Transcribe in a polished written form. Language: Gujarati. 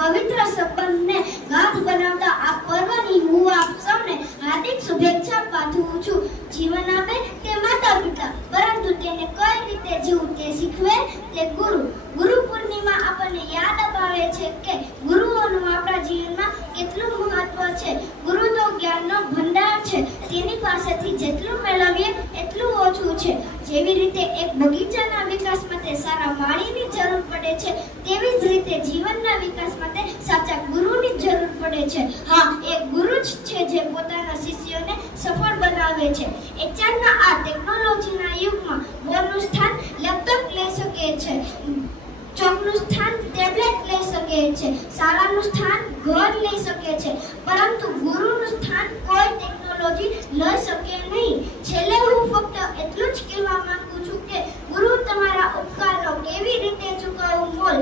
પવિત્ર સંબંધને ગાઢ બનાવતા આ પર્વની હું આપ સૌને હાર્દિક શુભેચ્છા પાઠવું છું. જીવન આપે તે માતા પિતા, પરંતુ તેને કઈ રીતે જીવવું તે શીખવે તે ગુરુ. ગુરુ પૂર્ણિમા આપણને યાદ અપાવે છે કે ગુરુઓનું આપણા જીવનમાં કેટલું મહત્વ છે. ગુરુ તો જ્ઞાનનો ભંડાર છે, તેની પાસેથી જેટલું મેળવીએ એટલું ઓછું છે. જેવી રીતે એક બગીચાના વિકાસ માટે સારા માળીની જરૂર પડે છે, તેવી જ રીતે જીવનના વિકાસ માટે સાચા ગુરુની જરૂર પડે છે. હા, એ ગુરુ જ છે જે પોતાના શિષ્યોને સફળ બનાવે છે. અત્યારના આ ટેકનોલોજીના યુગમાં બોર્ડનું સ્થાન લેપટોપ લઈ શકે છે, ચોકનું સ્થાન ટેબ્લેટ લઈ શકે છે, શાળાનું સ્થાન ઘર લઈ શકે છે, પરંતુ ગુરુનું સ્થાન કોઈ ટેકનોલોજી લઈ શકે નહીં. છેલ્લે હું ફક્ત એટલું જ કહેવા માંગુ છું કે ગુરુ તમારા ઉપકારનો કેવી રીતે ચૂકવવું મોલ